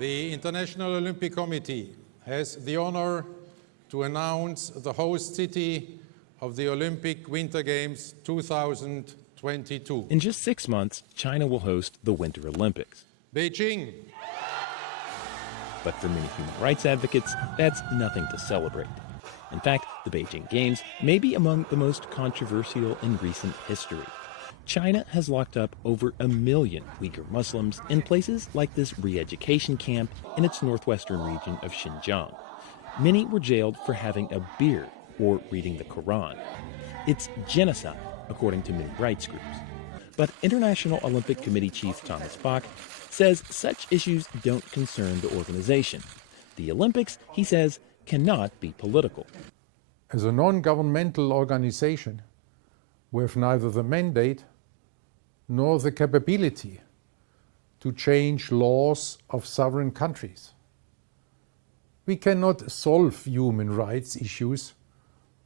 The International Olympic Committee has the honor to announce the host city of the Olympic Winter Games 2022. In just 6 months, China will host the Winter Olympics. Beijing. But for many human rights advocates, that's nothing to celebrate. In fact, the Beijing Games may be among the most controversial in recent history. China has locked up over 1 million Uyghur Muslims in places like this re-education camp in its northwestern region of Xinjiang. Many were jailed for having a beard or reading the Quran. It's genocide, according to many rights groups. But International Olympic Committee Chief Thomas Bach says such issues don't concern the organization. The Olympics, he says, cannot be political. As a non-governmental organization, we have neither the mandate nor the capability to change laws of sovereign countries. We cannot solve human rights issues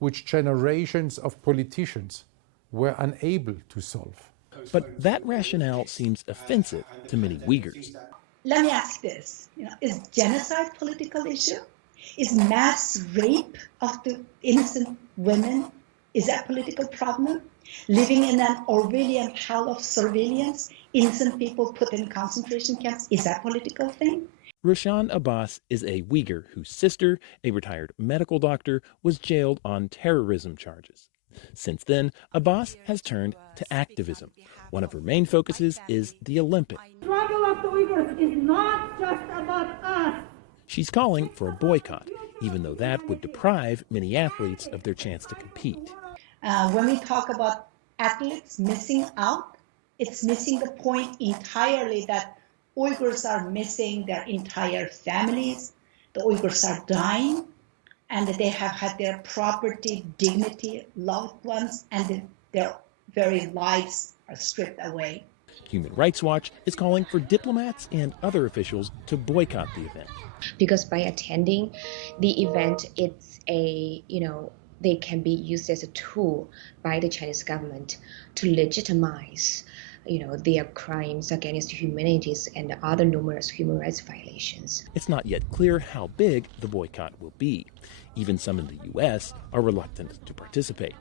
which generations of politicians were unable to solve. But that rationale seems offensive to many Uyghurs. Let me ask this, is genocide a political issue? Is mass rape of the innocent women, is that a political problem? Living in an Orwellian hell of surveillance, innocent people put in concentration camps, is that a political thing? Roshan Abbas is a Uyghur whose sister, a retired medical doctor, was jailed on terrorism charges. Since then, Abbas has turned to activism. One of her main focuses is the Olympics. The struggle of the Uyghurs is not just about us. She's calling for a boycott, even though that would deprive many athletes of their chance to compete. When we talk about athletes missing out, it's missing the point entirely that Uyghurs are missing their entire families. The Uyghurs are dying, and they have had their property, dignity, loved ones, and their very lives are stripped away. Human Rights Watch is calling for diplomats and other officials to boycott the event. Because by attending the event, it's they can be used as a tool by the Chinese government to legitimize, their crimes against humanity and other numerous human rights violations. It's not yet clear how big the boycott will be. Even some in the U.S. are reluctant to participate.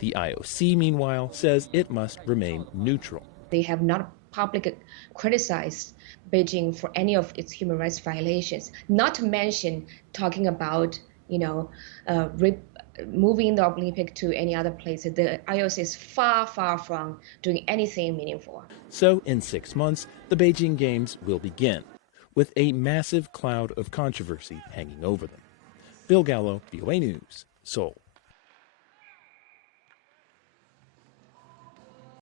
The IOC, meanwhile, says it must remain neutral. They have not publicly criticized Beijing for any of its human rights violations, not to mention talking about, moving the Olympic to any other place. The IOC is far, far from doing anything meaningful. So in 6 months, the Beijing Games will begin, with a massive cloud of controversy hanging over them. Bill Gallo, VOA News, Seoul.